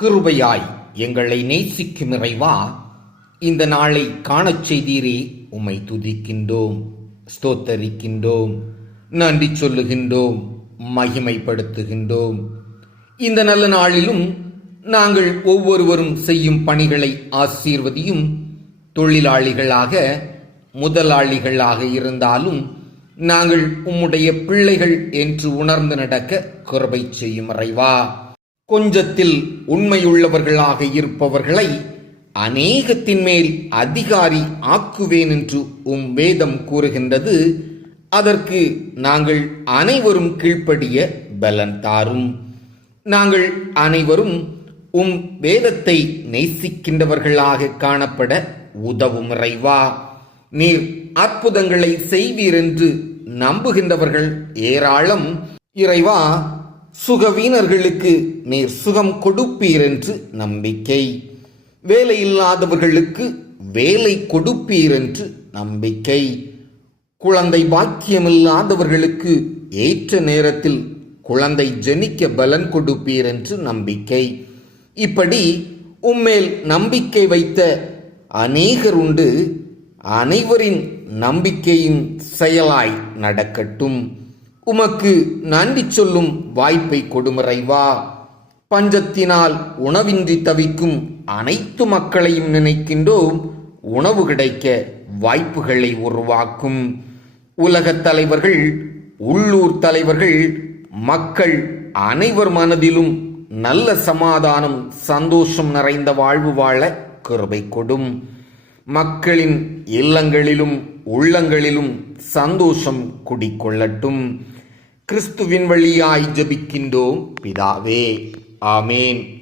கிருபையாய் எங்களை நேசிக்கும் இறைவா, இந்த நாளை காணச் செய்தீரே, உம்மை துதிக்கின்றோம், ஸ்தோத்தரிக்கின்றோம், நன்றி சொல்லுகின்றோம், மகிமைப்படுத்துகின்றோம். இந்த நல்ல நாளிலும் நாங்கள் ஒவ்வொருவரும் செய்யும் பணிகளை ஆசீர்வதியும். தொழிலாளிகளாக முதலாளிகளாக இருந்தாலும் நாங்கள் உம்முடைய பிள்ளைகள் என்று உணர்ந்து நடக்க கிருபை செய்யும் இறைவா. கொஞ்சத்தில் உண்மையுள்ளவர்களாக இருப்பவர்களை அநேகத்தின் மேல் அதிகாரி ஆக்குவேன் என்று வேதம் கூறுகின்றது. அதற்கு நாங்கள் அனைவரும் கீழ்ப்படிய பலன் தாரும். நாங்கள் அனைவரும் வேதத்தை நேசிக்கின்றவர்களாக காணப்பட உதவும் இறைவா. நீர் அற்புதங்களை செய்வீர் என்று நம்புகின்றவர்கள் ஏராளம் இறைவா. சுகவீனர்களுக்கு நீர் சுகம் கொடுப்பீர் என்று நம்பிக்கை. வேலையில்லாதவர்களுக்கு வேலை கொடுப்பீர் என்று நம்பிக்கை. குழந்தை பாக்கியமில்லாதவர்களுக்கு ஏற்ற நேரத்தில் குழந்தை ஜனிக்க பலன் கொடுப்பீர் என்று நம்பிக்கை. இப்படி உம்மேல் நம்பிக்கை வைத்த அநேகர் உண்டு. அனைவரின் நம்பிக்கையின் செயலாய் நடக்கட்டும். உமக்கு நன்றி சொல்லும் வாய்ப்பை கொடுமறைவா. பஞ்சத்தினால் உணவின்றி தவிக்கும் அனைத்து மக்களையும் நினைக்கின்றோம். உணவு கிடைக்க வாய்ப்புகளை உருவாக்கும். உலகத் தலைவர்கள், உள்ளூர் தலைவர்கள், மக்கள் அனைவர் மனதிலும் நல்ல சமாதானம், சந்தோஷம் நிறைந்த வாழ்வு வாழ கிருபை கொடும். மக்களின் இல்லங்களிலும் உள்ளங்களிலும் சந்தோஷம் குடிக்கொள்ளட்டும். கிறிஸ்துவின் வழியாய் ஜெபிக்கின்றோம் பிதாவே. ஆமேன்.